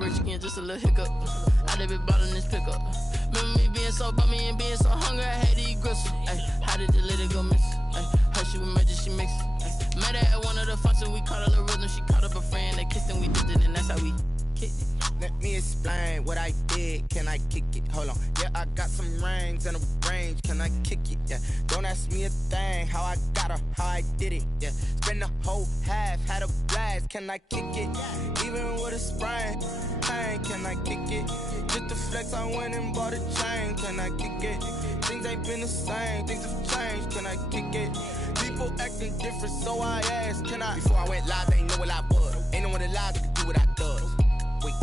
got rich again, just a little hiccup. I done been ballin' this pickup. Remember me being so bummy and being so hungry, I had to eat gristle. Ay, how did the lady go miss? Ay, her she was magic, she mixed. Met her at one of the functions, we caught her the rhythm. She caught up a friend, they kissed and we did it, and that's how we kicked it. Let me explain what I did. Can I kick it? Hold on. Yeah, I got some rings and a range. Can I kick it? Yeah. Don't ask me a thing. How I got her, how I did it. Yeah. Spend the whole half, had a blast. Can I kick it? Even with a sprain. Hey, can I kick it? Just the flex, I went and bought a chain. Can I kick it? Things ain't been the same. Things have changed. Can I kick it? People acting different, so I asked, can I? Before I went live, they ain't know what I was. Ain't no one alive that could do what I does. Wait.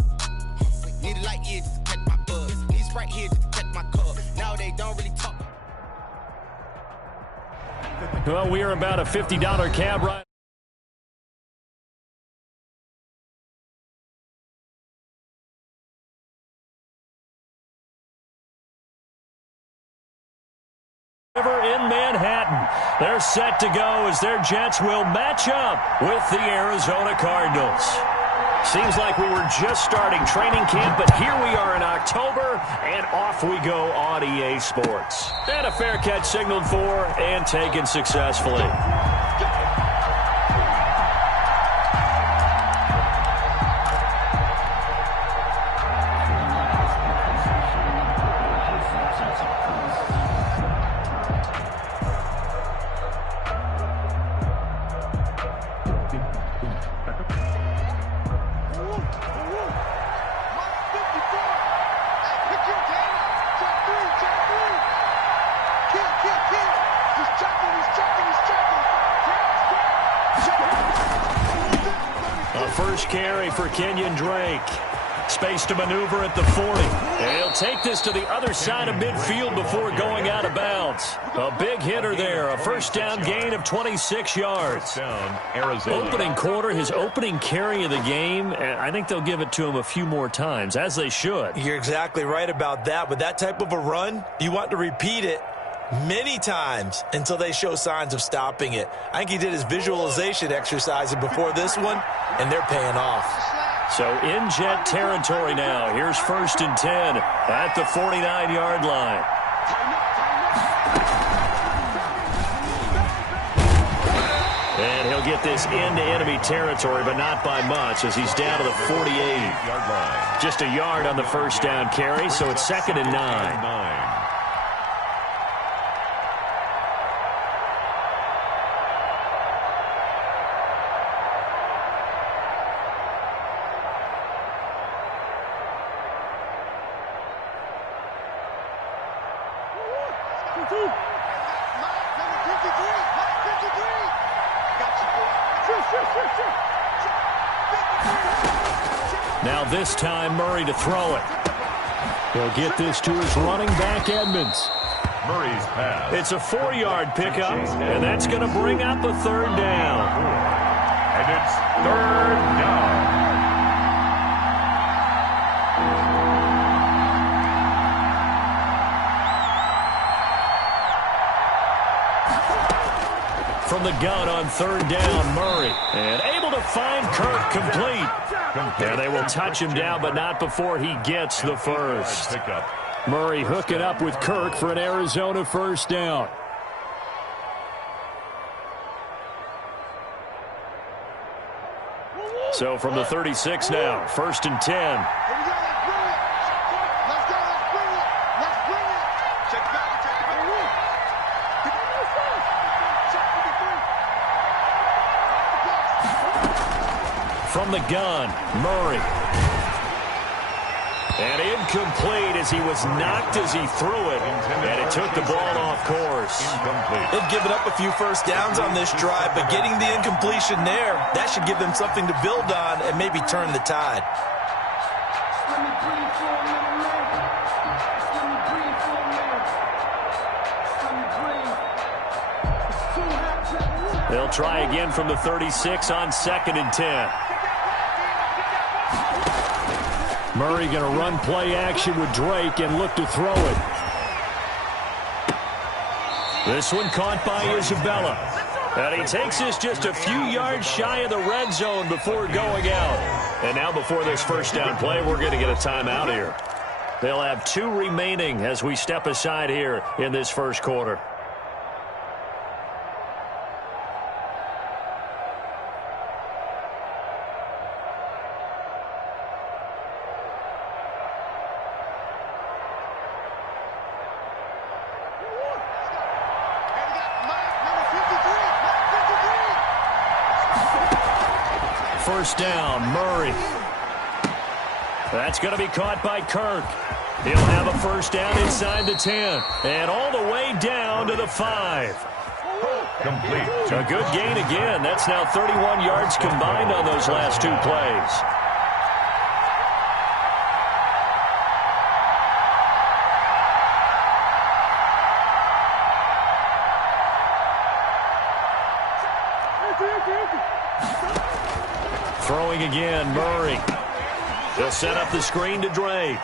Need a light here just to catch my buzz. Need Sprite here just to catch my cup. Now they don't really talk. Well, we are about a $50 cab ride. In Manhattan. They're set to go as their Jets will match up with the Arizona Cardinals. Seems like we were just starting training camp, but here we are in October, and off we go on EA Sports. And a fair catch signaled for and taken successfully. First carry for Kenyon Drake. Space to maneuver at the 40. And he'll take this to the other side of midfield before going out of bounds. A big hitter there. A first down gain of 26 yards. Opening quarter, his opening carry of the game. I think they'll give it to him a few more times, as they should. You're exactly right about that. With that type of a run, you want to repeat it many times until they show signs of stopping it. I think he did his visualization exercise before this one, and they're paying off. So in Jet territory now. Here's 1st and 10 at the 49-yard line. And he'll get this into enemy territory, but not by much, as he's down to the 48-yard line. Just a yard on the first down carry, so it's 2nd and 9. Now this time Murray to throw it. He'll get this to his running back Edmonds. Murray's pass. It's a 4-yard pickup, and that's going to bring up a 3rd down. And it's 3rd down. From the gun on 3rd down, Murray. And able to find Kirk complete. Yeah, they will touch him down, but not before he gets the first. Murray hooking up with Kirk for an Arizona first down. So from the 36 now, 1st and 10. From the gun, Murray. And incomplete as he was knocked as he threw it. And it took the ball off course. They've given up a few first downs on this drive, but getting the incompletion there, that should give them something to build on and maybe turn the tide. They'll try again from the 36 on 2nd and 10. Murray going to run play action with Drake and look to throw it. This one caught by Isabella. And he takes this just a few yards shy of the red zone before going out. And now before this first down play, we're going to get a timeout here. They'll have 2 remaining as we step aside here in this first quarter. First down, Murray. That's going to be caught by Kirk. He'll have a first down inside the 10 and all the way down to the 5. Complete. A good gain again. That's now 31 yards combined on those last 2 plays. Throwing again, Murray. He'll set up the screen to Drake.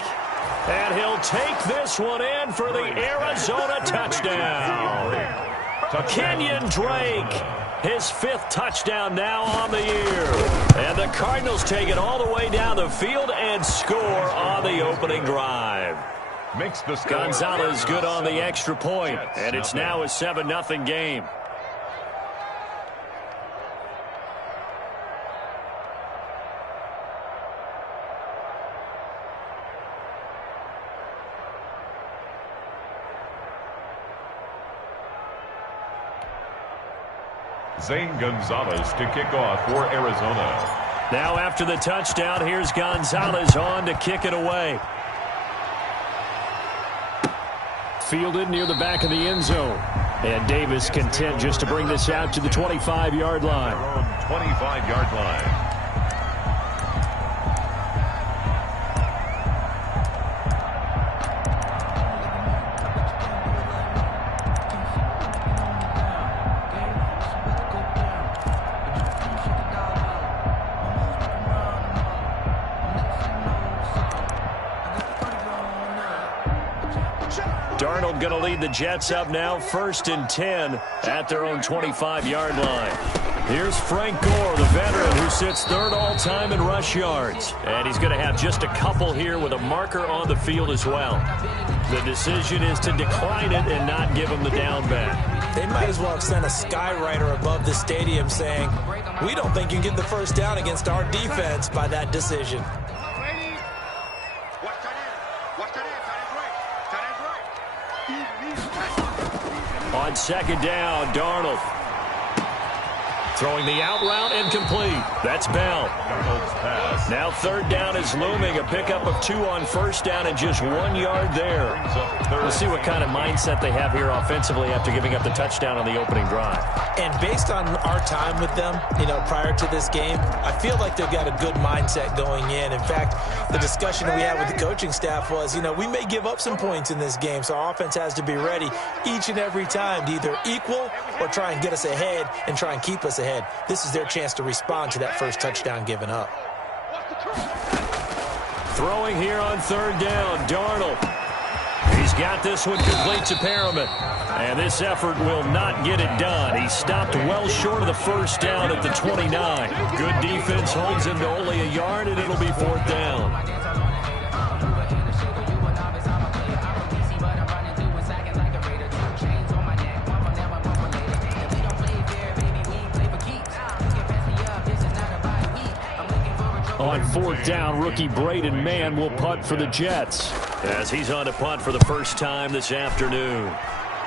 And he'll take this one in for the Arizona touchdown. Kenyon Drake, his 5th touchdown now on the year. And the Cardinals take it all the way down the field and score on the opening drive. Makes the score. Gonzalez good on the extra point, and it's now a 7-0 game. Zane Gonzalez to kick off for Arizona. Now after the touchdown, here's Gonzalez on to kick it away. Fielded near the back of the end zone. And Davis content just to bring this out to the 25-yard line. 25-yard line. Darnold going to lead the Jets up now, 1st and 10 at their own 25-yard line. Here's Frank Gore, the veteran who sits 3rd all-time in rush yards. And he's going to have just a couple here with a marker on the field as well. The decision is to decline it and not give him the down back. They might as well have sent a skywriter above the stadium saying, we don't think you can get the first down against our defense by that decision. On 2nd down, Darnold. Throwing the out route incomplete. That's Bell. Now 3rd down is looming. A pickup of 2 on 1st down and just 1 yard there. We'll see what kind of mindset they have here offensively after giving up the touchdown on the opening drive. And based on our time with them, prior to this game, I feel like they've got a good mindset going in. In fact, the discussion that we had with the coaching staff was, we may give up some points in this game, so our offense has to be ready each and every time to either equal or try and get us ahead and try and keep us ahead. This is their chance to respond to that first touchdown given up. Throwing here on 3rd down, Darnold. He's got this one complete to Perriman. And this effort will not get it done. He stopped well short of the first down at the 29. Good defense holds him to only a yard, and it'll be 4th down. On 4th down, rookie Braden Mann will punt for the Jets as he's on to punt for the first time this afternoon.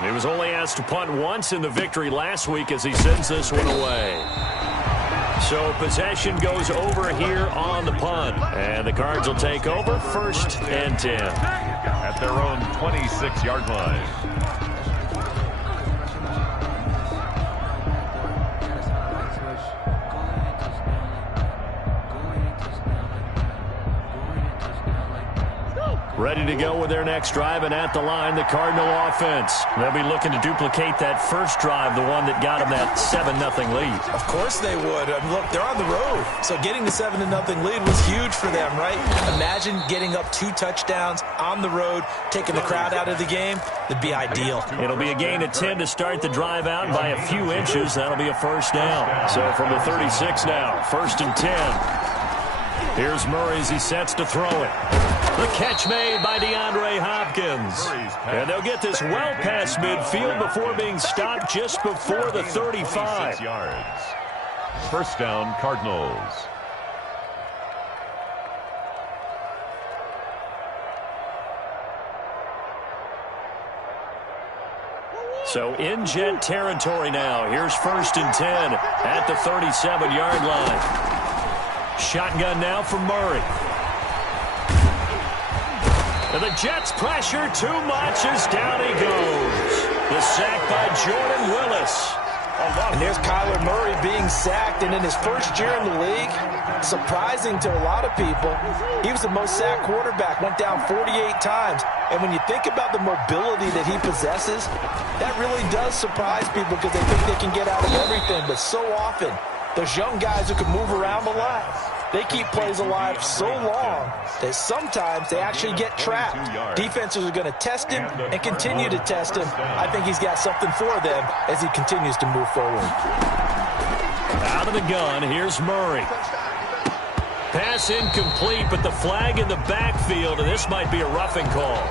He was only asked to punt once in the victory last week as he sends this one away. So possession goes over here on the punt, and the Cards will take over 1st and 10. At their own 26-yard line. Ready to go with their next drive, and at the line, the Cardinal offense. They'll be looking to duplicate that first drive, the one that got them that 7-0 lead. Of course they would. Look, they're on the road, so getting the 7-0 lead was huge for them, right? Imagine getting up 2 touchdowns on the road, taking the crowd out of the game. That'd be ideal. It'll be a gain of 10 to start the drive out by a few inches. That'll be a first down. So from the 36 now, 1st and 10. Here's Murray as he sets to throw it. The catch made by DeAndre Hopkins. And they'll get this well past midfield before being stopped just before the 35. Yards. First down, Cardinals. So in Jet territory now. Here's 1st and 10 at the 37-yard line. Shotgun now for Murray. And the Jets pressure too much as down he goes. The sack by Jordan Willis. And there's Kyler Murray being sacked, and in his first year in the league, surprising to a lot of people, he was the most sacked quarterback, went down 48 times. And when you think about the mobility that he possesses, that really does surprise people because they think they can get out of everything. But so often, those young guys who can move around a lot, they keep plays alive so long that sometimes they actually get trapped. Defenses are going to test him and continue to test him. I think he's got something for them as he continues to move forward. Out of the gun, here's Murray. Pass incomplete, but the flag in the backfield, and this might be a roughing call.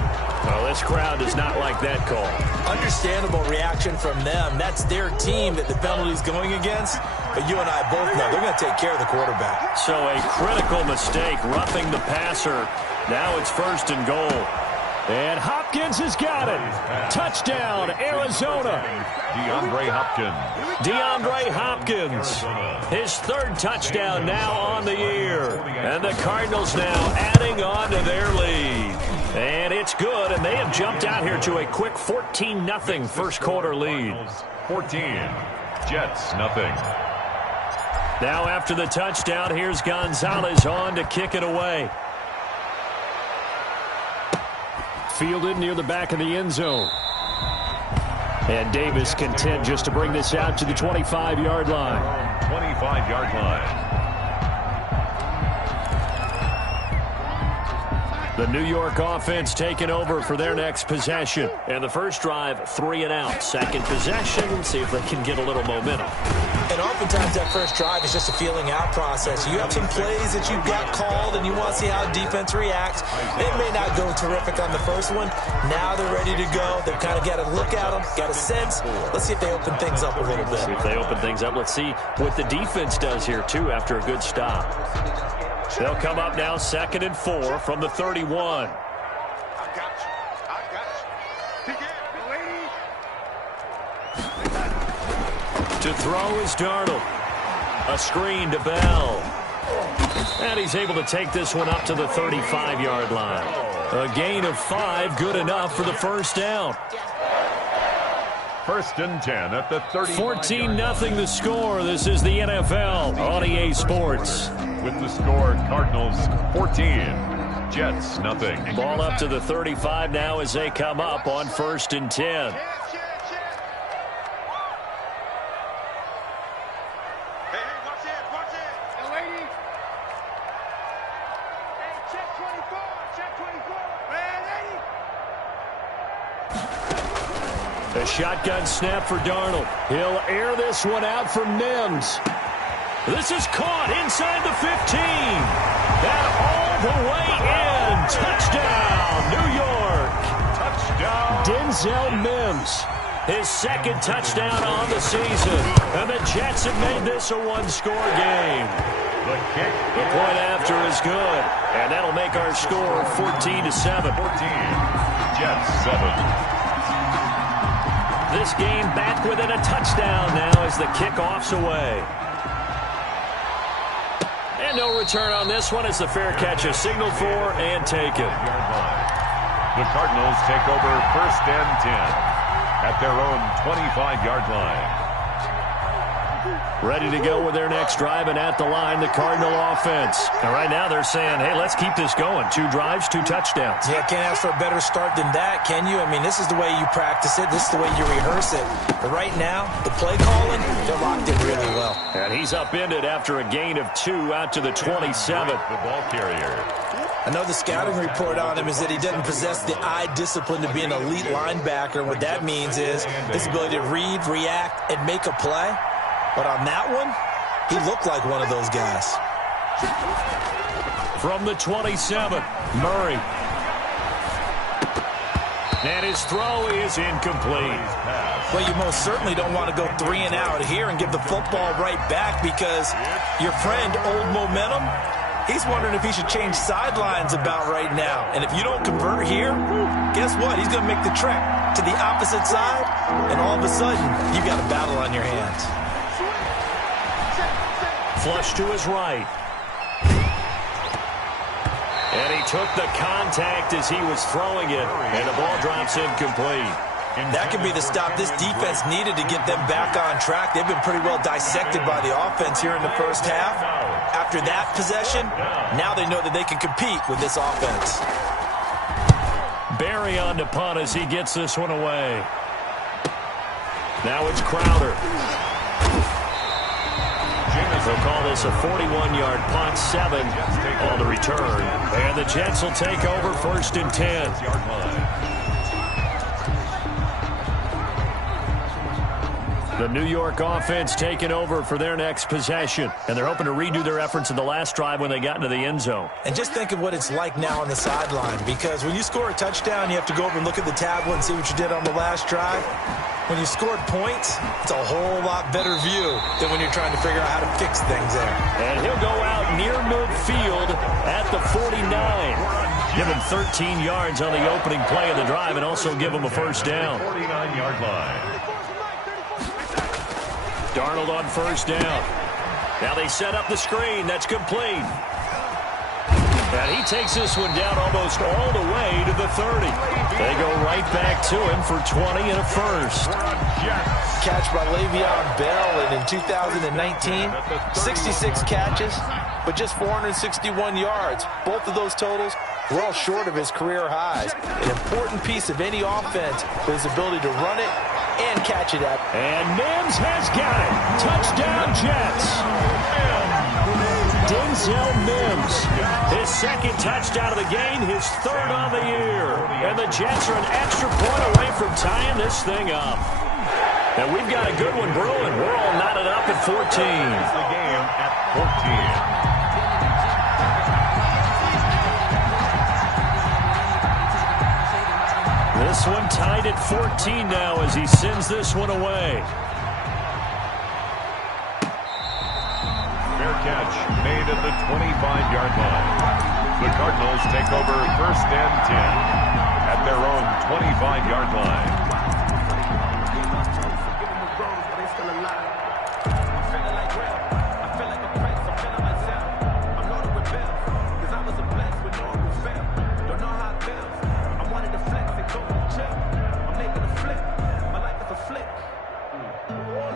Oh, this crowd does not like that call. Understandable reaction from them. That's their team that the penalty's going against. But you and I both know they're going to take care of the quarterback. So a critical mistake, roughing the passer. Now it's 1st and goal. And Hopkins has got it. Touchdown, Arizona. DeAndre Hopkins. DeAndre Hopkins. His 3rd touchdown now on the year. And the Cardinals now adding on to their lead. And it's good, and they have jumped out here to a quick 14-0 first quarter lead. 14. Jets, nothing. Now after the touchdown, here's Gonzalez on to kick it away. Fielded near the back of the end zone. And Davis content just to bring this out to the 25-yard line. 25-yard line. The New York offense taking over for their next possession. And the first drive, 3 and out. Second possession, see if they can get a little momentum. And oftentimes that first drive is just a feeling out process. You have some plays that you've got called and you want to see how defense reacts. It may not go terrific on the first one. Now they're ready to go. They've kind of got to look at them, got a sense. Let's see if they open things up a little bit. See if they open things up. Let's see what the defense does here, too, after a good stop. They'll come up now 2nd and 4 from the 31. To throw is Darnold. A screen to Bell. And he's able to take this one up to the 35-yard line. A gain of 5, good enough for the first down. 1st and 10 at the 30. 14-0 the score. This is the NFL on EA Sports. With the score, Cardinals 14, Jets nothing. Ball up to the 35 now as they come up on 1st and 10. A shotgun snap for Darnold. He'll air this one out for Mims. This is caught inside the 15. And all the way in. Touchdown, New York. Touchdown. Denzel Mims. His 2nd touchdown on the season. And the Jets have made this a one-score game. The kick. The point after is good. And that'll make our score 14-7. 14. Jets 7. This game back within a touchdown now as the kickoff's away. And no return on this one as the fair catch is signaled for and taken. The Cardinals take over 1st and 10 at their own 25-yard line. Ready to go with their next drive, and at the line, the Cardinal offense. And right now they're saying, hey, let's keep this going. 2 drives, 2 touchdowns. Yeah, can't ask for a better start than that, can you? I mean, this is the way you practice it. This is the way you rehearse it. But right now, the play calling, they're locked in really well. And he's upended after a gain of 2 out to the 27. The ball carrier. I know the scouting report on him is that he doesn't possess the eye discipline to be an elite linebacker. And what that means is his ability to read, react, and make a play. But on that one, he looked like one of those guys. From the 27, Murray. And his throw is incomplete. Well, you most certainly don't want to go 3 and out here and give the football right back because your friend, Old Momentum, he's wondering if he should change sidelines about right now. And if you don't convert here, guess what? He's going to make the trek to the opposite side, and all of a sudden, you've got a battle on your hands. Flush to his right. And he took the contact as he was throwing it, and the ball drops incomplete. That could be the stop this defense needed to get them back on track. They've been pretty well dissected by the offense here in the first half. After that possession, now they know that they can compete with this offense. Barry on to punt as he gets this one away. Now it's Crowder. They'll call this a 41-yard punt, 7 on the return. And the Jets will take over 1st and 10. The New York offense taking over for their next possession. And they're hoping to redo their efforts in the last drive when they got into the end zone. And just think of what it's like now on the sideline, because when you score a touchdown, you have to go over and look at the tablet and see what you did on the last drive. When you scored points, it's a whole lot better view than when you're trying to figure out how to fix things there. And he'll go out near midfield at the 49. Give him 13 yards on the opening play of the drive and also give him a first down. 49-yard line. Darnold on first down. Now they set up the screen. That's complete. And he takes this one down almost all the way to the 30. They go right back to him for 20 and a first. Catch by Le'Veon Bell, and in 2019, 66 catches, but just 461 yards. Both of those totals were all short of his career highs. An important piece of any offense is his ability to run it and catch it up. And Mims has got it. Touchdown, Jets. Denzel Mims, his second touchdown of the game, his 3rd on the year. And the Jets are an extra point away from tying this thing up. And we've got a good one brewing. We're all knotted up at 14. The game at 14. This one tied at 14 now as he sends this one away. Fair catch made at the 25-yard line. The Cardinals take over 1st and 10 at their own 25-yard line.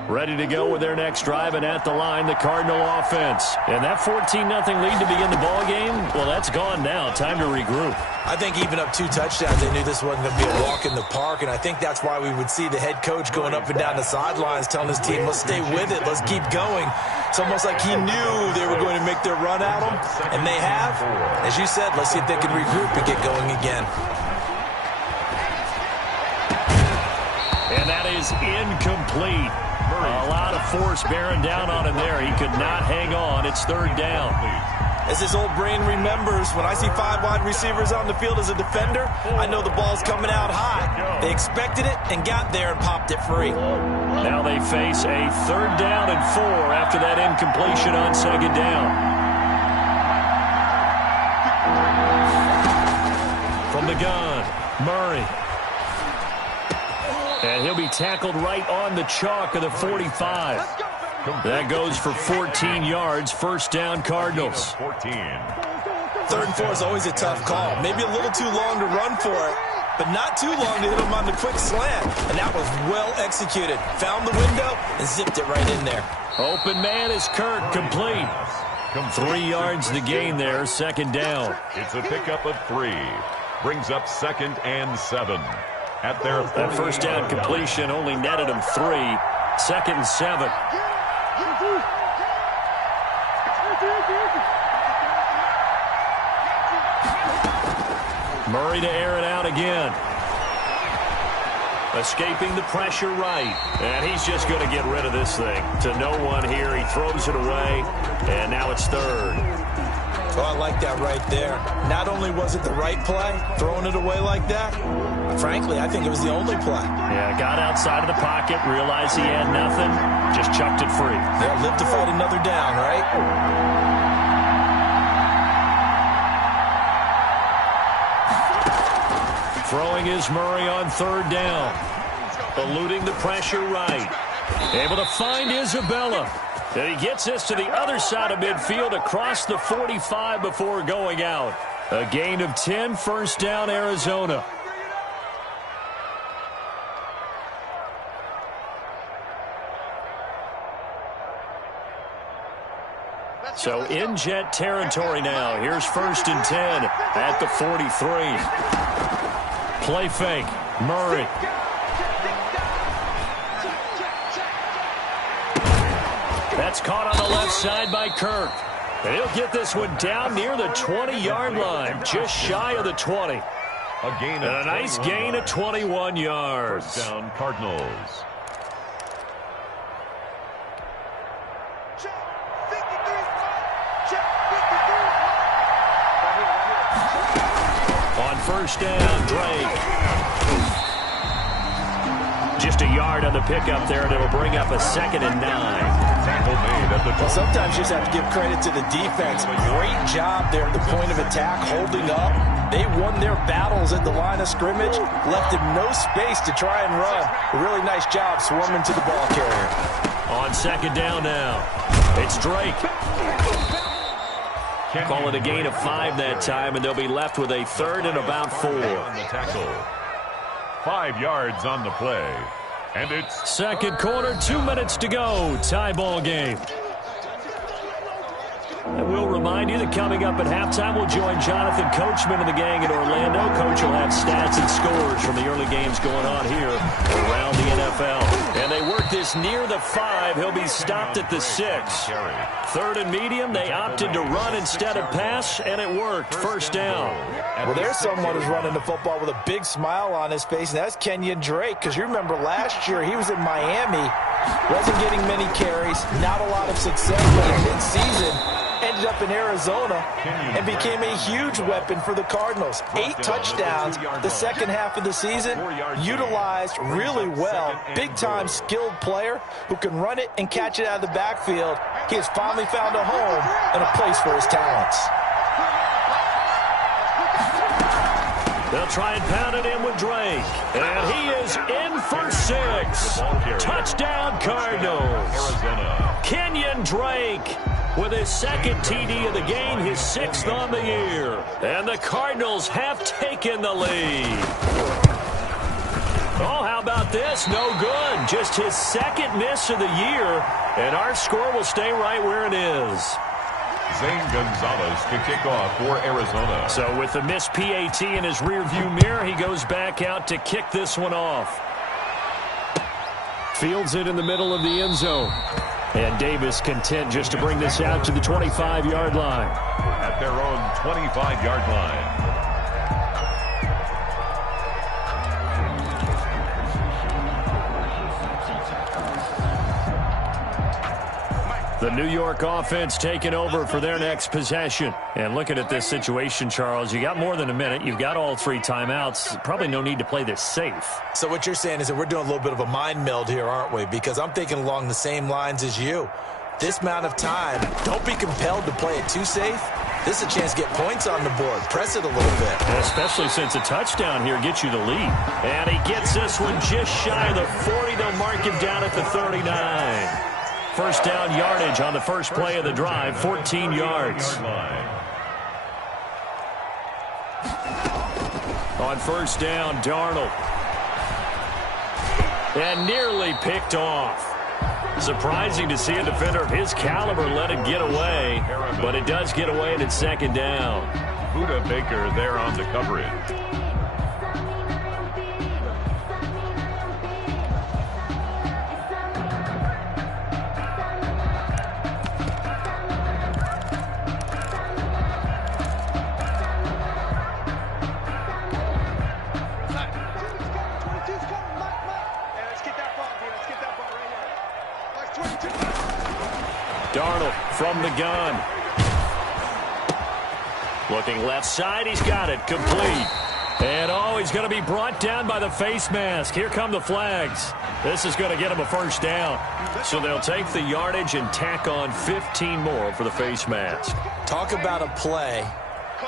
Ready to go with their next drive, and at the line, the Cardinal offense. And that 14-0 lead to begin the ball game, well, that's gone now. Time to regroup. I think even up 2 touchdowns, they knew this wasn't going to be a walk in the park, and I think that's why we would see the head coach going up and down the sidelines telling his team, let's stay with it, let's keep going. It's almost like he knew they were going to make their run at him, and they have. As you said, let's see if they can regroup and get going again. And that is incomplete. A lot of force bearing down on him there. He could not hang on. It's 3rd down. As his old brain remembers, when I see 5 wide receivers on the field as a defender, I know the ball's coming out high. They expected it and got there and popped it free. Now they face a 3rd down and 4 after that incompletion on 2nd down. From the gun, Murray. And he'll be tackled right on the chalk of the 45. That goes for 14 yards. 1st down, Cardinals. 14. 3rd and 4 is always a tough call. Maybe a little too long to run for it, but not too long to hit him on the quick slant. And that was well executed. Found the window and zipped it right in there. Open man is Kirk, complete. 3 yards to gain there, 2nd down. It's a pickup of 3. Brings up 2nd and 7. At their that 1st down completion only netted him 3. 2nd and 7. Murray to air it out again. Escaping the pressure right. And he's just going to get rid of this thing. To no one here. He throws it away. And now it's 3rd. Oh, I like that right there. Not only was it the right play, throwing it away like that, frankly, I think it was the only play. Yeah, got outside of the pocket, realized he had nothing, just chucked it free. Yeah, live to fight another down, right? Throwing is Murray on third down. Eluding the pressure right. Able to find Isabella. And he gets this to the other side of midfield across the 45 before going out. A gain of 10, first down, Arizona. So in Jet territory now. Here's first and 10 at the 43. Play fake. Murray. That's caught on the left side by Kirk. And he'll get this one down near the 20-yard line, just shy of the 20. And a nice gain of 21 yards. First down, Cardinals. On first down, Drake. Just a yard on the pickup there, and it'll bring up a second and 9. Tackle made at the Well, sometimes you just have to give credit to the defense. Great job there at the point of attack, holding up. They won their battles at the line of scrimmage, left him no space to try and run. A really nice job swarming to the ball carrier. On second down now, it's Drake. Call it a gain of 5 that time, and they'll be left with a third and about 4. on the tackle. 5 yards on the play. And it's Second quarter, 2 minutes to go. Tie ball game. And we'll remind you that coming up at halftime, we'll join Jonathan Coachman and the gang in Orlando. Coach will have stats and scores from the early games going on here around the NFL. And they work this near the 5. He'll be stopped at the 6. Third and medium, they opted to run instead of pass, and it worked. First down. Well, there's someone who's running the football with a big smile on his face, and that's Kenyon Drake, because you remember last year he was in Miami, wasn't getting many carries, not a lot of success, but in mid-season ended up in Arizona and became a huge weapon for the Cardinals. 8 touchdowns the second half of the season, utilized really well. Big-time skilled player who can run it and catch it out of the backfield. He has finally found a home and a place for his talents. They'll try and pound it in with Drake. And he is in for 6. Touchdown, Cardinals. Kenyon Drake with his second TD of the game, his 6th on the year. And the Cardinals have taken the lead. Oh, how about this? No good. Just his second miss of the year. And our score will stay right where it is. Zane Gonzalez to kick off for Arizona. So with the missed PAT in his rearview mirror, he goes back out to kick this one off. Fields it in the middle of the end zone. And Davis content just to bring this out to the 25-yard line. At their own 25-yard line. The New York offense taking over for their next possession. And looking at this situation, Charles, you got more than a minute. You've got all 3 timeouts. Probably no need to play this safe. So what you're saying is that we're doing a little bit of a mind meld here, aren't we? Because I'm thinking along the same lines as you. This amount of time, don't be compelled to play it too safe. This is a chance to get points on the board. Press it a little bit. Especially since a touchdown here gets you the lead. And he gets this one just shy of the 40. They'll mark him down at the 39. First down yardage on the first play of the drive, 14 yards. On first down, Darnold. And nearly picked off. Surprising to see a defender of his caliber let it get away, but it does get away and it's second down. Buda Baker there on the coverage. Darnold from the gun. Looking left side, he's got it. Complete. And, he's going to be brought down by the face mask. Here come the flags. This is going to get him a first down. So they'll take the yardage and tack on 15 more for the face mask. Talk about a play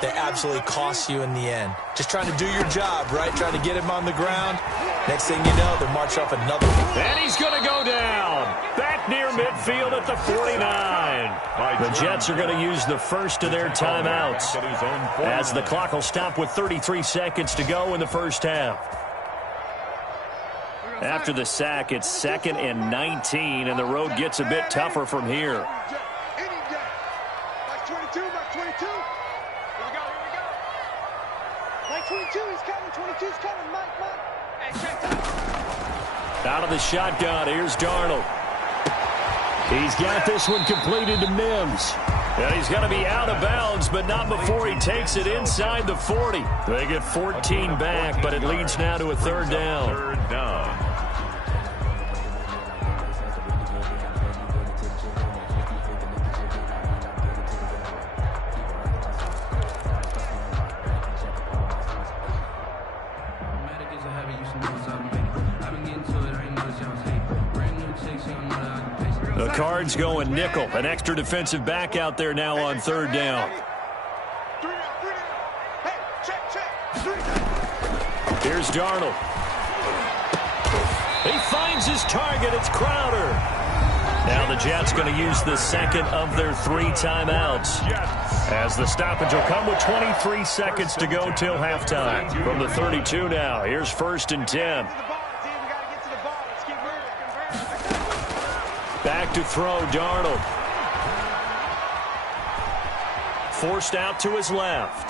that absolutely costs you in the end. Just trying to do your job, right? Trying to get him on the ground. Next thing you know, they'll march off another one. And he's going to go down. Back near midfield at the 49. The Jets are going to use the first of their timeouts as the clock will stop with 33 seconds to go in the first half. After the sack, it's 2nd and 19, and the road gets a bit tougher from here. Out of the shotgun, here's Darnold. He's got this one completed to Mims. And he's got to be out of bounds, but not before he takes it inside the 40. They get 14 back, but it leads now to a third down. Third down. The Cards going nickel. An extra defensive back out there now on third down. Here's Darnold. He finds his target. It's Crowder. Now the Jets going to use the second of their 3 timeouts, as the stoppage will come with 23 seconds to go till halftime. From the 32 now, here's 1st and 10. Back to throw, Darnold. Forced out to his left.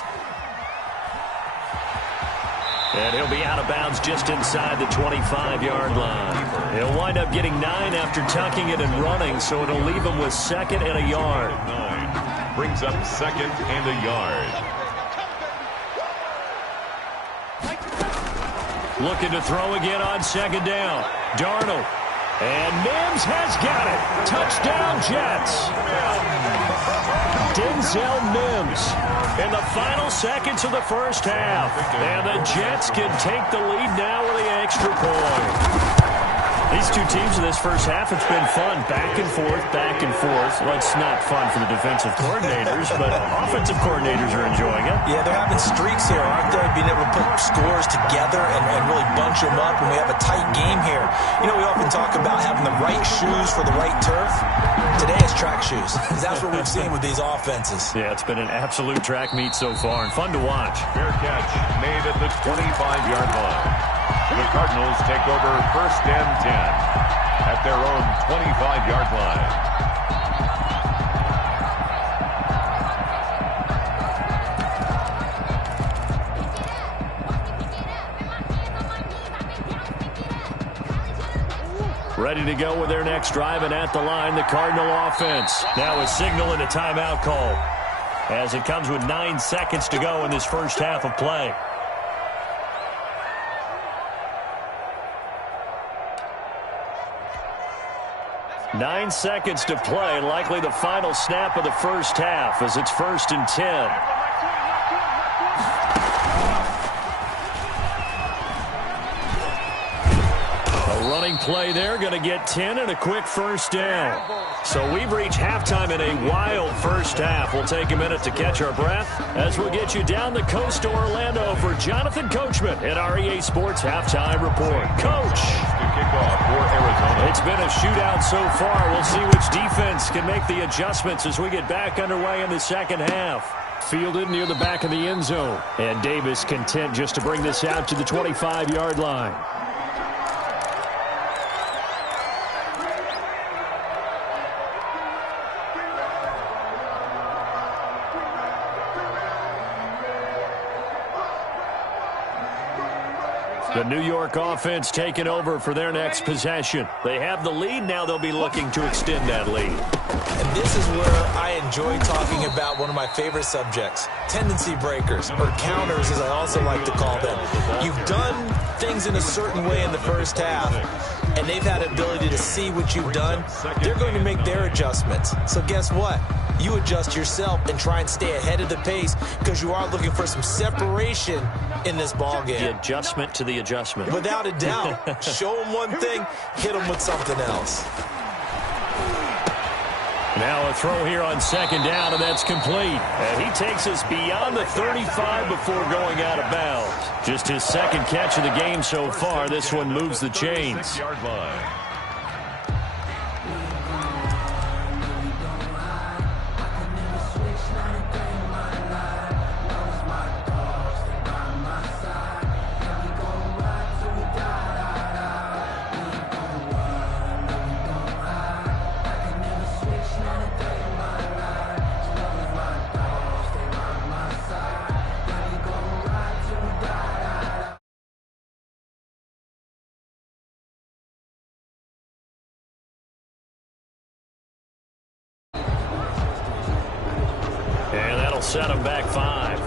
And he'll be out of bounds just inside the 25-yard line. He'll wind up getting 9 after tucking it and running, so it'll leave him with 2nd and a yard. 9 brings up 2nd and a yard. Looking to throw again on 2nd down. Darnold. And Mims has got it. Touchdown, Jets. Denzel Mims in the final seconds of the first half. And the Jets can take the lead now with the extra point. These two teams in this first half, it's been fun. Back and forth, back and forth. Well, it's not fun for the defensive coordinators, but offensive coordinators are enjoying it. Yeah, they're having streaks here, aren't they? Being able to put scores together and really bunch them up, and we have a tight game here. You know, we often talk about having the right shoes for the right turf. Today it's track shoes. That's what we've seen with these offenses. Yeah, it's been an absolute track meet so far, and fun to watch. Fair catch made at the 25-yard line. The Cardinals take over 1st and 10 at their own 25-yard line. Ready to go with their next drive, and at the line, the Cardinal offense. Now a signal and a timeout call, as it comes with 9 seconds to go in this first half of play. Nine seconds to play, likely the final snap of the first half, as it's 1st and 10. A running play there, going to get 10 and a quick first down. So we've reached halftime in a wild first half. We'll take a minute to catch our breath as we'll get you down the coast to Orlando for Jonathan Coachman at our EA Sports Halftime Report. Coach. Kickoff for Arizona. It's been a shootout so far. We'll see which defense can make the adjustments as we get back underway in the second half. Fielded near the back of the end zone. And Davis content just to bring this out to the 25-yard line. The New York offense taking over for their next possession. They have the lead. Now they'll be looking to extend that lead. And this is where I enjoy talking about one of my favorite subjects, tendency breakers, or counters as I also like to call them. You've done things in a certain way in the first half. and they've had an ability to see what you've done, they're going to make their adjustments. So guess what? You adjust yourself and try and stay ahead of the pace because you are looking for some separation in this ball game. The adjustment to the adjustment. Without a doubt. Show them one thing, hit them with something else. Now a throw here on second down, and that's complete. And he takes us beyond the 35 before going out of bounds. Just his second catch of the game so far. This one moves the chains. Set him back 5.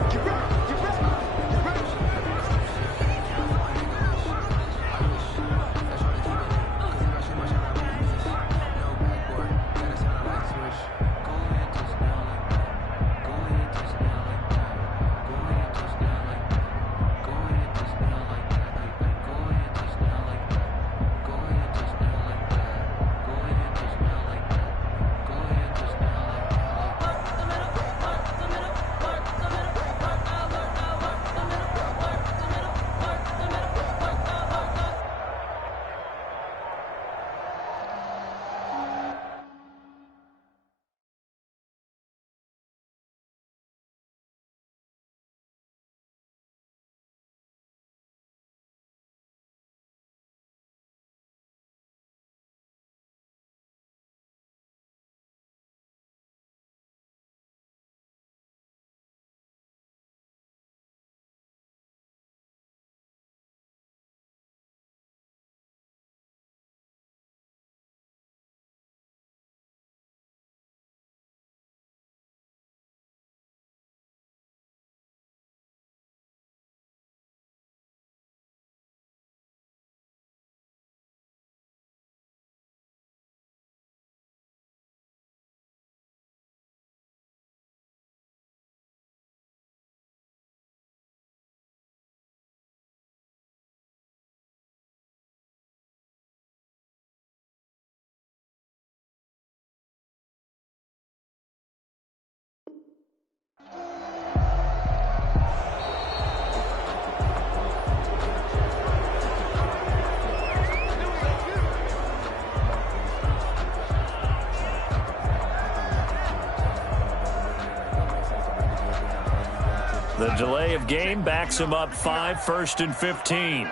The delay of game backs him up 5, 1st and 15.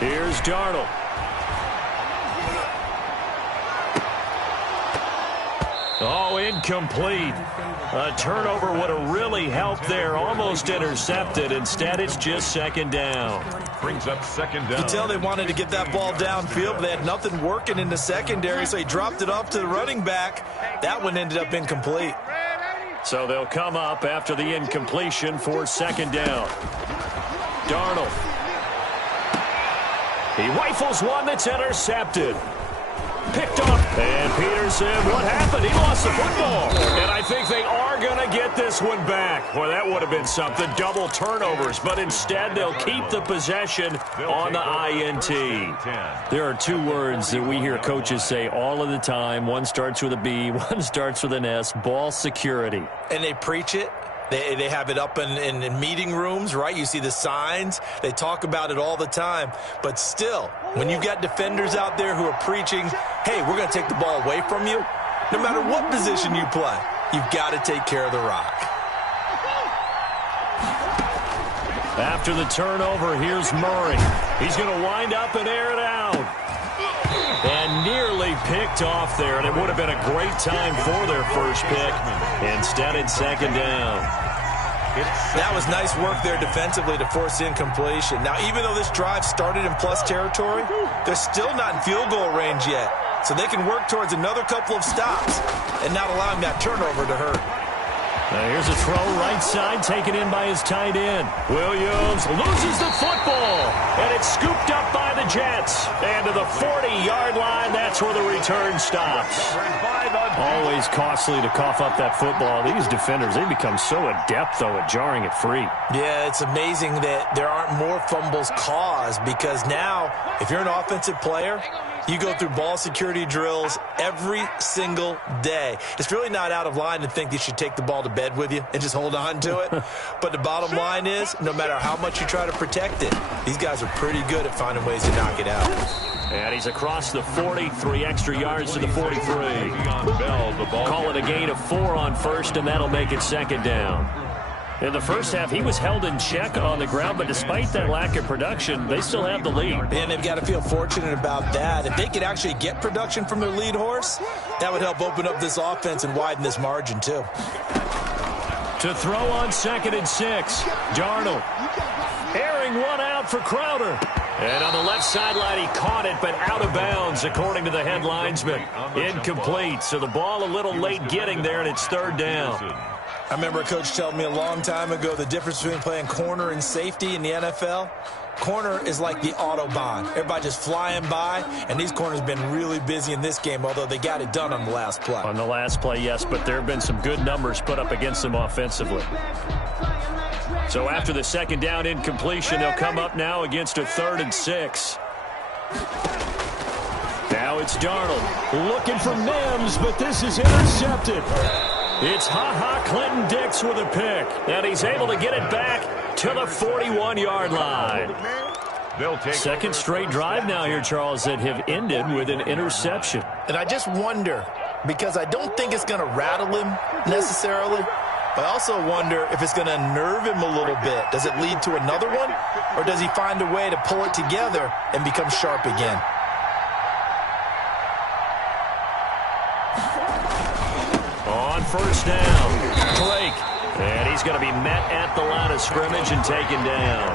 Here's Darnold. Oh, incomplete. A turnover would have really helped there. Almost intercepted. Instead, it's just second down. Brings up second down. You can tell they wanted to get that ball downfield, but they had nothing working in the secondary, so he dropped it off to the running back. That one ended up incomplete. So they'll come up after the incompletion for second down. Darnold. He rifles one that's intercepted. Picked up. And Peterson, what happened? He lost the football. And I think they are going to get this one back. Well, that would have been something. Double turnovers. But instead, they'll keep the possession on the INT. There are two words that we hear coaches say all of the time. One starts with a B, one starts with an S. Ball security. And they preach it. They have it up in meeting rooms, right? You see the signs. They talk about it all the time. But still, when you've got defenders out there who are preaching, hey, we're going to take the ball away from you, no matter what position you play, you've got to take care of the rock. After the turnover, here's Murray. He's going to wind up and air it out. And nearly picked off there, and it would have been a great time for their first pick. Instead, it's second down. That was nice work there defensively to force incompletion. Now, even though this drive started in plus territory, they're still not in field goal range yet. So they can work towards another couple of stops and not allowing that turnover to hurt. Here's a throw right side taken in by his tight end. Williams loses the football, and it's scooped up by the Jets. And to the 40-yard line, that's where the return stops. Always costly to cough up that football. These defenders, they become so adept, though, at jarring it free. Yeah, it's amazing that there aren't more fumbles caused because now, if you're an offensive player, you go through ball security drills every single day. It's really not out of line to think you should take the ball to bed with you and just hold on to it. But the bottom line is, no matter how much you try to protect it, these guys are pretty good at finding ways to knock it out. And he's across the 40, 3 extra yards to the 43. Call it a gain of 4 on first, and that'll make it second down. In the first half, he was held in check on the ground, but despite that lack of production, they still have the lead. And they've got to feel fortunate about that. If they could actually get production from their lead horse, that would help open up this offense and widen this margin, too. To throw on 2nd and 6, Darnold. Airing one out for Crowder. And on the left sideline, he caught it, but out of bounds, according to the head linesman. Incomplete, so the ball a little late getting there, and it's 3rd down. I remember a coach telling me a long time ago the difference between playing corner and safety in the NFL. Corner is like the Autobahn. Everybody just flying by, and these corners have been really busy in this game, although they got it done on the last play. On the last play, yes, but there have been some good numbers put up against them offensively. So after the 2nd down incompletion, they'll come up now against a 3rd and 6. Now it's Darnold looking for Mims, but this is intercepted. It's Clinton Dix with a pick, and he's able to get it back to the 41-yard line. Second straight drive now here, Charles, that have ended with an interception. And I just wonder, because I don't think it's going to rattle him necessarily, but I also wonder if it's going to nerve him a little bit. Does it lead to another one, or does he find a way to pull it together and become sharp again? On first down, Drake. And he's going to be met at the line of scrimmage and taken down.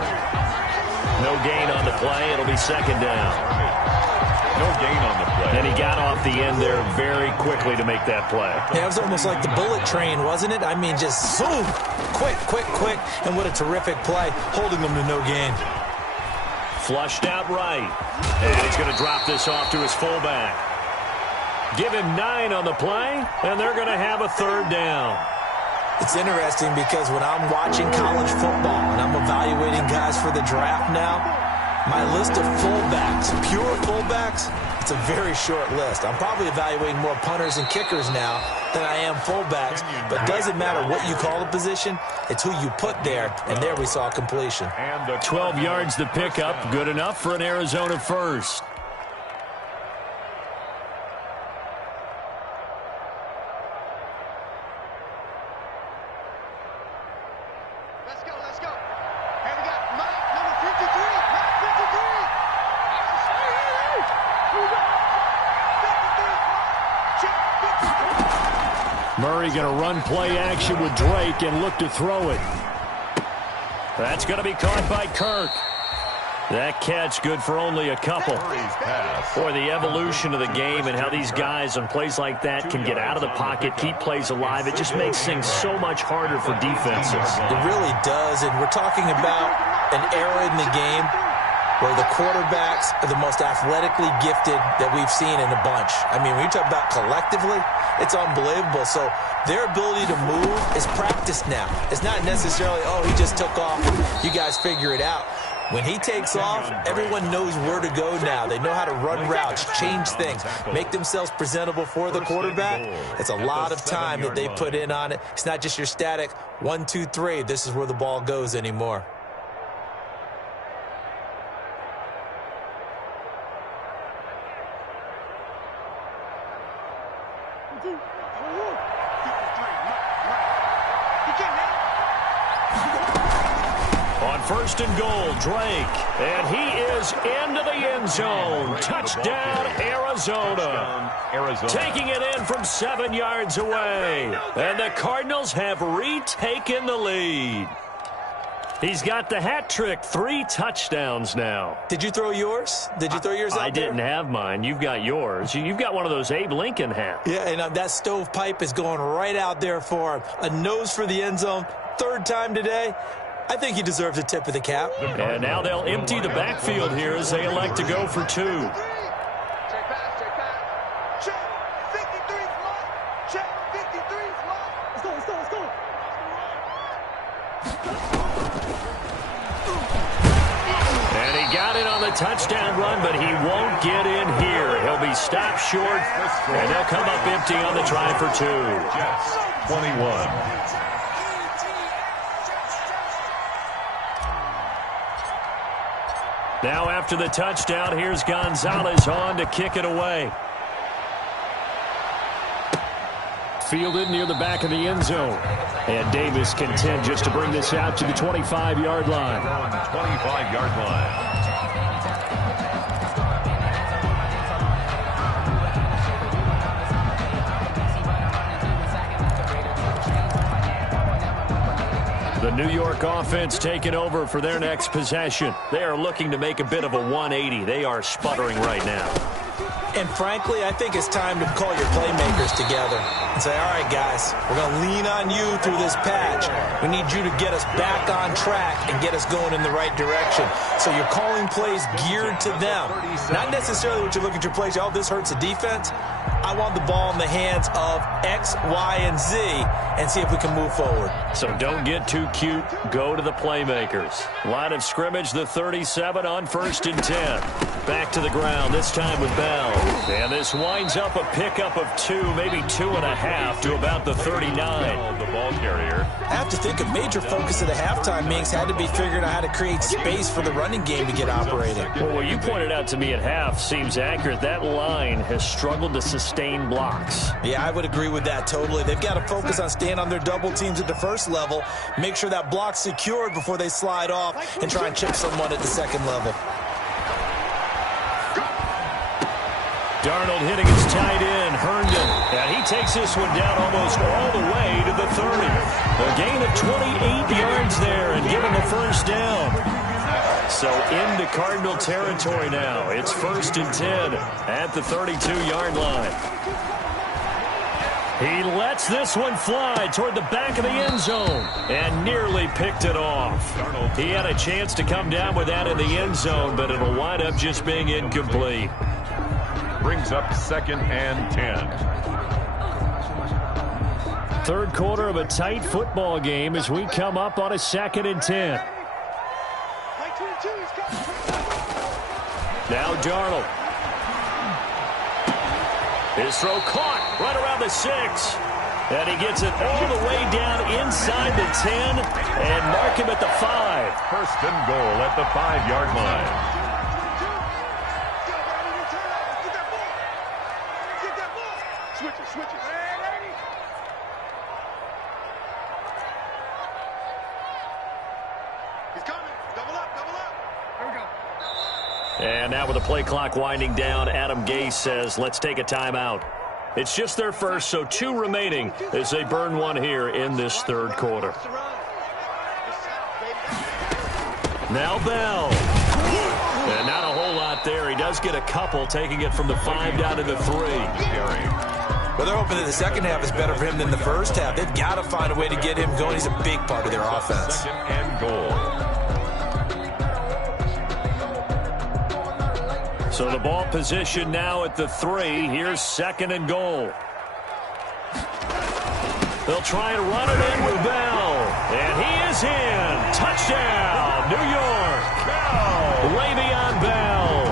No gain on the play. It'll be 2nd down. No gain on the play. And he got off the end there very quickly to make that play. Yeah, it was almost like the bullet train, wasn't it? I mean, just zoom, quick, and what a terrific play, holding them to no gain. Flushed out right. And he's going to drop this off to his fullback. Give him 9 on the play, and they're going to have a 3rd down. It's interesting because when I'm watching college football and I'm evaluating guys for the draft now, my list of fullbacks, pure fullbacks, it's a very short list. I'm probably evaluating more punters and kickers now than I am fullbacks, but it doesn't matter what you call the position, it's who you put there, and there we saw completion. 12 yards the pickup, good enough for an Arizona first. Murray going to run play action with Drake and look to throw it. That's going to be caught by Kirk. That catch good for only a couple. Boy, the evolution of the game and how these guys on plays like that can get out of the pocket, keep plays alive, it just makes things so much harder for defenses. It really does, and we're talking about an era in the game where the quarterbacks are the most athletically gifted that we've seen in a bunch. I mean, when you talk about collectively, it's unbelievable. So their ability to move is practiced now. It's not necessarily, oh, he just took off, you guys figure it out. When he takes off, everyone knows where to go now. They know how to run routes, change things, make themselves presentable for the quarterback. It's a lot of time that they put in on it. It's not just your static 1, 2, 3. This is where the ball goes anymore. First and goal, Drake. And he is into the end zone. Touchdown, Arizona. Taking it in from 7 yards away. And the Cardinals have retaken the lead. He's got the hat trick, 3 touchdowns now. Did you throw yours? Did you throw yours out there? I didn't have mine. You've got yours. You've got one of those Abe Lincoln hats. Yeah, and that stovepipe is going right out there for him. A nose for the end zone. 3rd time today. I think he deserves a tip of the cap. And now they'll empty the backfield here as they elect to go for 2. Touchdown run, but he won't get in here. He'll be stopped short, and they'll come up empty on the try for 2. Jets, 21. Now after the touchdown, here's Gonzalez on to kick it away. Fielded near the back of the end zone. And Davis content just to bring this out to the 25-yard line. 25-yard line. The New York offense taking over for their next possession. They are looking to make a bit of a 180. They are sputtering right now. And frankly, I think it's time to call your playmakers together and say, all right, guys, we're going to lean on you through this patch. We need you to get us back on track and get us going in the right direction. So you're calling plays geared to them. Not necessarily what you look at your plays, oh, this hurts the defense. I want the ball in the hands of X, Y, and Z and see if we can move forward. So don't get too cute. Go to the playmakers. Line of scrimmage, the 37 on 1st and 10. Back to the ground, this time with Bell. And this winds up a pickup of 2, maybe 2.5 to about the 39. The ball carrier. I have to think a major focus of the halftime meetings had to be figuring out how to create space for the running game to get operating. Well, what you pointed out to me at half seems accurate. That line has struggled to sustain blocks. Yeah, I would agree with that totally. They've got to focus on staying on their double teams at the first level, make sure that block's secured before they slide off and try and chip someone at the second level. Darnold hitting his tight end, Herndon. And he takes this one down almost all the way to the 30. A gain of 28 yards there and given the first down. So into Cardinal territory now. It's 1st and 10 at the 32-yard line. He lets this one fly toward the back of the end zone and nearly picked it off. He had a chance to come down with that in the end zone, but it'll wind up just being incomplete. Brings up 2nd and 10. 3rd quarter of a tight football game as we come up on a 2nd and 10. Now Darnold. His throw caught right around the 6. And he gets it all the way down inside the 10 and mark him at the 5. 1st and goal at the 5-yard line. And now with the play clock winding down, Adam Gase says, let's take a timeout. It's just their first, so 2 remaining as they burn one here in this 3rd quarter. Now Bell. And not a whole lot there. He does get a couple, taking it from the 5 down to the 3. Well, they're hoping that the second half is better for him than the first half. They've got to find a way to get him going. He's a big part of their offense. 2nd and goal. So the ball position now at the 3. Here's 2nd and goal. They'll try and run it in with Bell. And he is in. Touchdown, New York. Le'Veon Bell.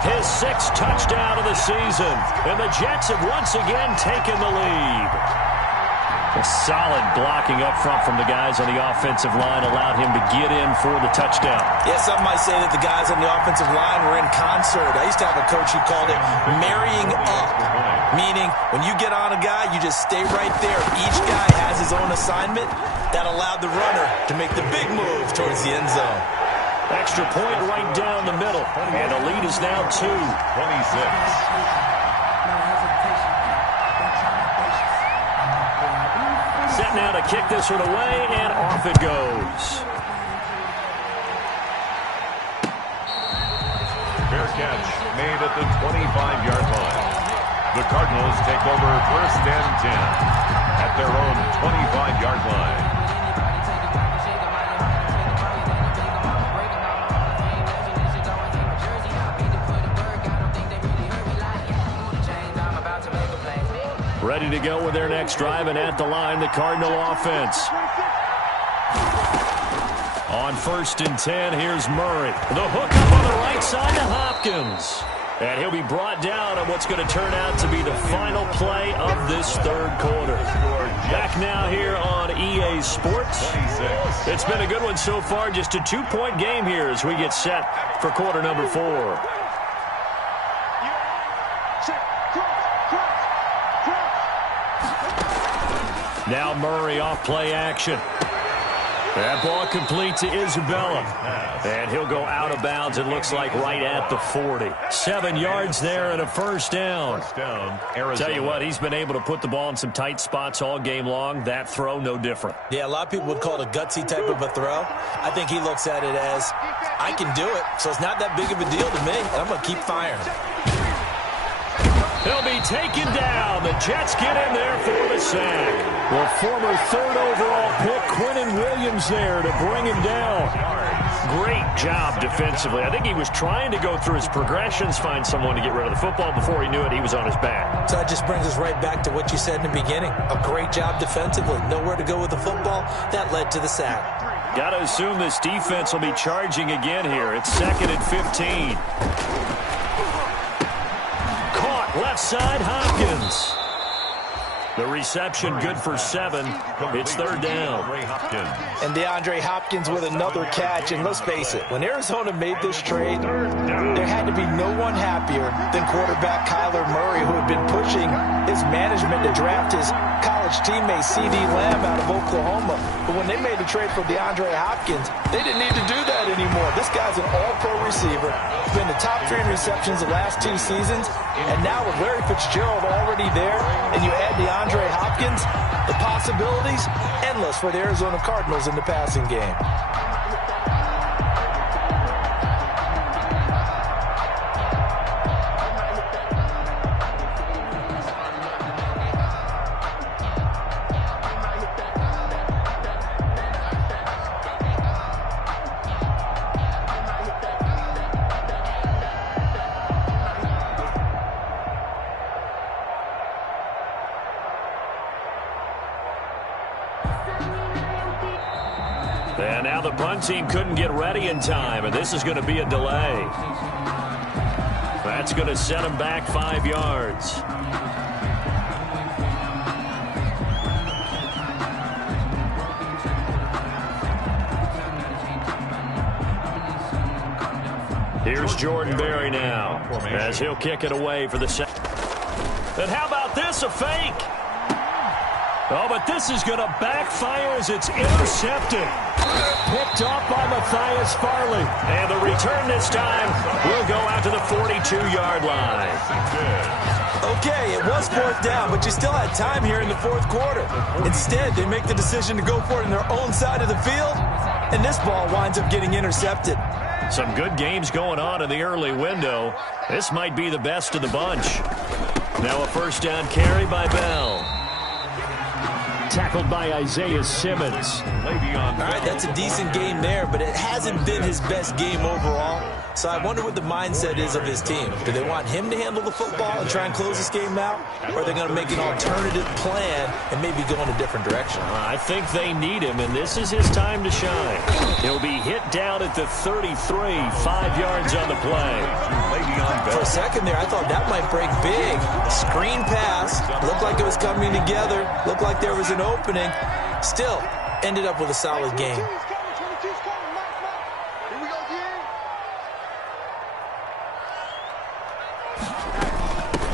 His 6th touchdown of the season. And the Jets have once again taken the lead. A solid blocking up front from the guys on the offensive line allowed him to get in for the touchdown. Yeah, some might say that the guys on the offensive line were in concert. I used to have a coach who called it marrying up, meaning when you get on a guy, you just stay right there. Each guy has his own assignment. That allowed the runner to make the big move towards the end zone. Extra point right down the middle, and the lead is now 2. 26. Set now to kick this one away, and off it goes. catch made at the 25-yard line. The Cardinals take over first and 10 at their own 25-yard line. Ready to go with their next drive, and at the line, the Cardinal offense. On first and 10, here's Murray. The hook up on the right side to Hopkins. And he'll be brought down on what's going to turn out to be the final play of this third quarter. Back now here on EA Sports. It's been a good one so far. Just a 2-point game here as we get set for quarter number 4. Now Murray off play action. That ball complete to Isabella. And he'll go out of bounds, it looks like, right at the 40. 7 yards there and a first down. Tell you what, he's been able to put the ball in some tight spots all game long. That throw, no different. Yeah, a lot of people would call it a gutsy type of a throw. I think he looks at it as, I can do it, so it's not that big of a deal to me, and I'm going to keep firing. He'll be taken down. The Jets get in there for the sack. The former 3rd overall pick, Quinnen Williams, there to bring him down. Great job defensively. I think he was trying to go through his progressions, find someone to get rid of the football. Before he knew it, he was on his back. So that just brings us right back to what you said in the beginning. A great job defensively. Nowhere to go with the football. That led to the sack. Got to assume this defense will be charging again here. It's 2nd and 15. Left side, Hopkins. The reception good for 7. It's 3rd down. And DeAndre Hopkins with another catch. And let's face it, when Arizona made this trade, there had to be no one happier than quarterback Kyler Murray, who had been pushing his management to draft his college teammate CeeDee Lamb out of Oklahoma. But when they made the trade for DeAndre Hopkins, they didn't need to do that anymore. This guy's an all-pro receiver. He's been the top 3 in receptions the last 2 seasons. And now with Larry Fitzgerald already there, and you add DeAndre Hopkins, the possibilities endless for the Arizona Cardinals in the passing game. And now the punt team couldn't get ready in time, and this is going to be a delay. That's going to set them back 5 yards. Here's Jordan Berry now, as he'll kick it away for the second. And how about this, a fake? Oh, but this is going to backfire as it's intercepted. Picked off by Matthias Farley. And the return this time will go out to the 42-yard line. Okay, it was 4th down, but you still had time here in the 4th quarter. Instead, they make the decision to go for it on their own side of the field, and this ball winds up getting intercepted. Some good games going on in the early window. This might be the best of the bunch. Now a first down carry by Bell. Tackled by Isaiah Simmons. All right, that's a decent game there, but it hasn't been his best game overall. So I wonder what the mindset is of his team. Do they want him to handle the football and try and close this game out? Or are they going to make an alternative plan and maybe go in a different direction? I think they need him, and this is his time to shine. He'll be hit down at the 33, 5 yards on the play. For a second there, I thought that might break big. Screen pass. Looked like it was coming together. Looked like there was an opening. Still, ended up with a solid game.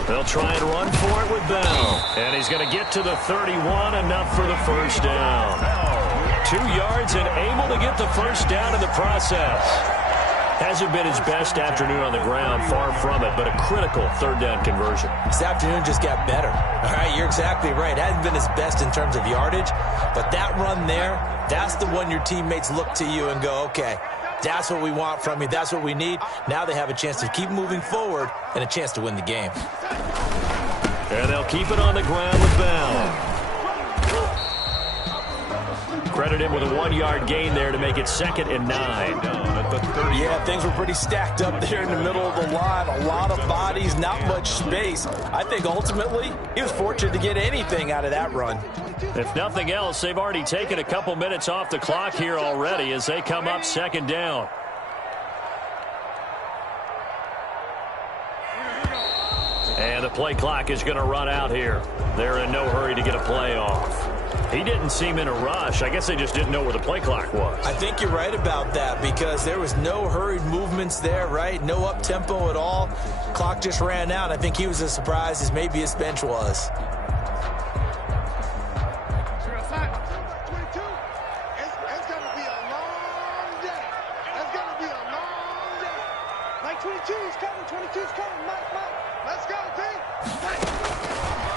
They'll try and run for it with Bell. And he's going to get to the 31, enough for the first down. 2 yards and able to get the first down in the process. Hasn't been his best afternoon on the ground, far from it, but a critical 3rd down conversion. This afternoon just got better. All right, you're exactly right. Hasn't been his best in terms of yardage, but that run there, that's the one your teammates look to you and go, okay, That's what we want from you. That's what we need. Now they have a chance to keep moving forward and a chance to win the game. And they'll keep it on the ground with Bell. Credit him with a 1-yard gain there to make it 2nd and 9. Yeah, things were pretty stacked up there in the middle of the line. A lot of bodies, not much space. I think ultimately he was fortunate to get anything out of that run. If nothing else, they've already taken a couple minutes off the clock here already as they come up 2nd down. And the play clock is going to run out here. They're in no hurry to get a play off. He didn't seem in a rush. I guess they just didn't know where the play clock was. I think you're right about that because there was no hurried movements there, right? No up-tempo at all. Clock just ran out. I think he was as surprised as maybe his bench was.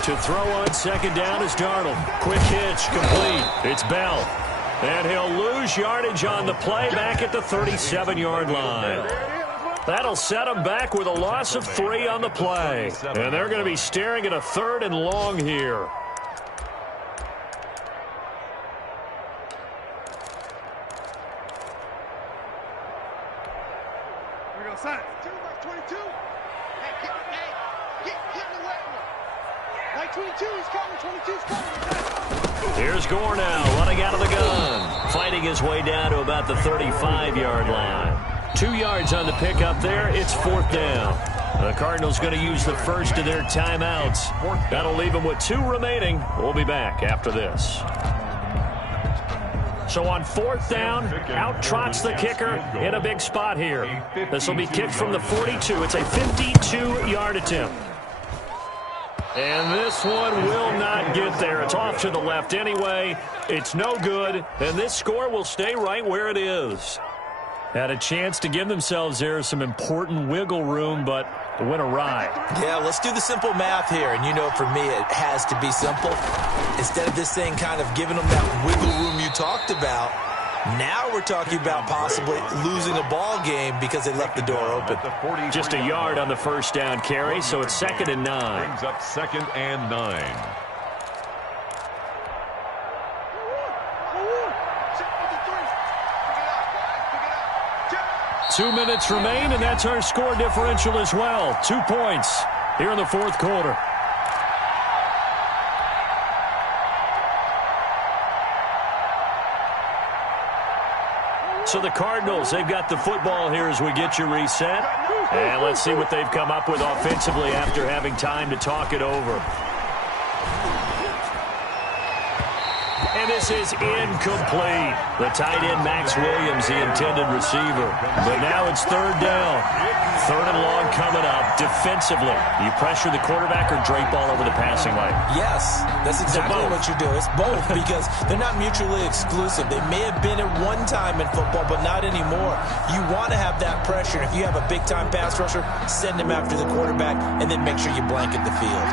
To throw on 2nd down is Darnold. Quick hitch, complete. It's Bell. And he'll lose yardage on the play back at the 37-yard line. That'll set him back with a loss of 3 on the play. And they're going to be staring at a 3rd and long here. Here we go, son. 22. Like 22, he's coming. 22's coming. Here's Gore now, running out of the gun. Fighting his way down to about the 35-yard line. 2 yards on the pickup there. It's 4th down. The Cardinals going to use the first of their timeouts. That'll leave them with 2 remaining. We'll be back after this. So on 4th down, out trots the kicker in a big spot here. This will be kicked from the 42. It's a 52-yard attempt. And this one will not get there. It's off to the left anyway. It's no good, and this score will stay right where it is. Had a chance to give themselves there some important wiggle room, but it went awry. Yeah, let's do the simple math here. And you know, for me, it has to be simple. Instead of this thing kind of giving them that wiggle room you talked about, now we're talking about possibly losing a ball game because they left the door open. Just a yard on the first down carry, so it's 2nd and 9. Brings up 2nd and 9. Two minutes remain, and that's our score differential as well. 2 points here in the 4th quarter. So the Cardinals, they've got the football here as we get you reset. And let's see what they've come up with offensively after having time to talk it over. And this is incomplete. The tight end, Max Williams, the intended receiver. But now it's 3rd down. 3rd and long coming up. Defensively, you pressure the quarterback or drape all over the passing lane? Yes, that's exactly what you do. It's both because they're not mutually exclusive. They may have been at one time in football, but not anymore. You want to have that pressure. If you have a big-time pass rusher, send him after the quarterback, and then make sure you blanket the field.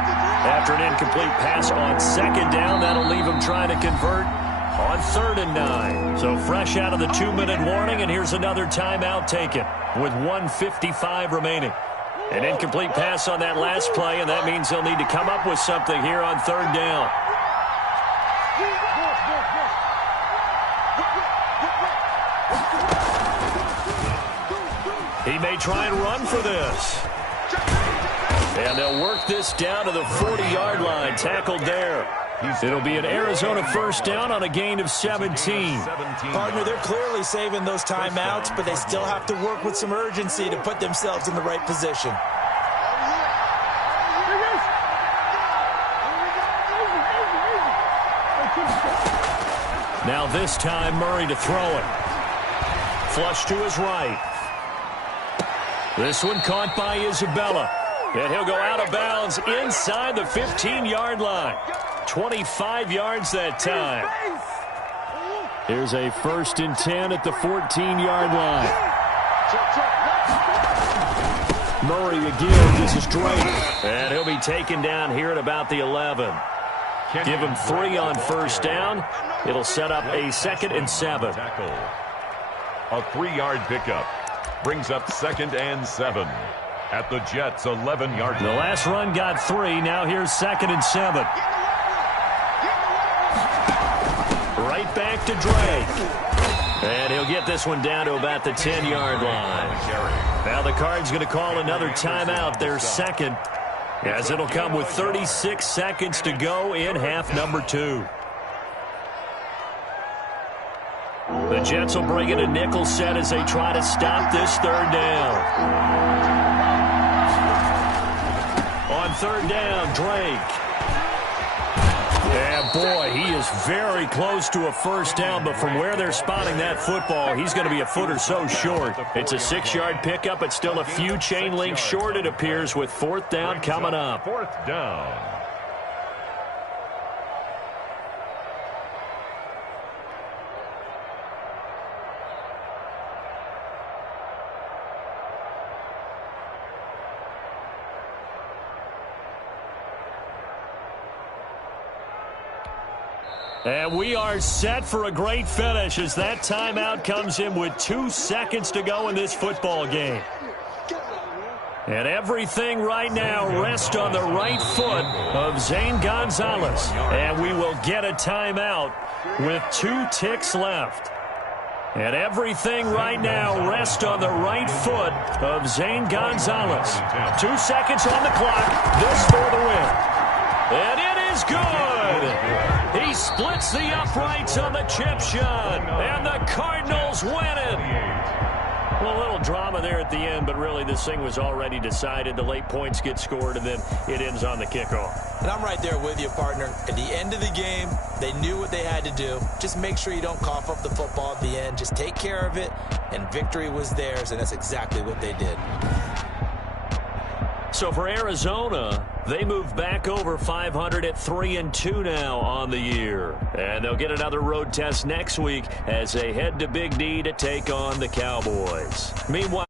After an incomplete pass on 2nd down, that'll leave him trying to convert on 3rd and 9. So fresh out of the 2-minute warning, and here's another timeout taken with 1:55 remaining. An incomplete pass on that last play, and that means they'll need to come up with something here on 3rd down. He may try and run for this. And they'll work this down to the 40-yard line. Tackled there. It'll be an Arizona first down on a gain of 17. Partner, they're clearly saving those timeouts, but they still have to work with some urgency to put themselves in the right position. Now this time, Murray to throw it. Flush to his right. This one caught by Isabella. And he'll go out of bounds inside the 15-yard line. 25 yards that time. Here's a 1st and 10 at the 14-yard line. Murray again. This is Drake. And he'll be taken down here at about the 11. Give him 3 on first down. It'll set up a 2nd and 7. A 3-yard pickup. Brings up 2nd and 7 at the Jets' 11-yard line. The last run got 3. Now here's 2nd and 7. Right back to Drake. And he'll get this one down to about the 10-yard line. Now the Cards going to call another timeout, their second, as it'll come with 36 seconds to go in half number 2. The Jets will bring in a nickel set as they try to stop this 3rd down. On 3rd down, Drake. And boy, he is very close to a 1st down, but from where they're spotting that football, he's going to be a foot or so short. It's a 6-yard pickup, but still a few chain links short, it appears, with 4th down coming up. 4th down. And we are set for a great finish as that timeout comes in with 2 seconds to go in this football game. And everything right now rests on the right foot of Zane Gonzalez. And we will get a timeout with 2 ticks left. And everything right now rests on the right foot of Zane Gonzalez. 2 seconds on the clock. This for the win. And it is good. He splits the uprights on the chip shot, and the Cardinals win it. Well, a little drama there at the end, but really this thing was already decided. The late points get scored, and then it ends on the kickoff. And I'm right there with you, partner. At the end of the game, they knew what they had to do. Just make sure you don't cough up the football at the end. Just take care of it, and victory was theirs, and that's exactly what they did. So for Arizona, they move back over 500 at 3-2 now on the year. And they'll get another road test next week as they head to Big D to take on the Cowboys. Meanwhile,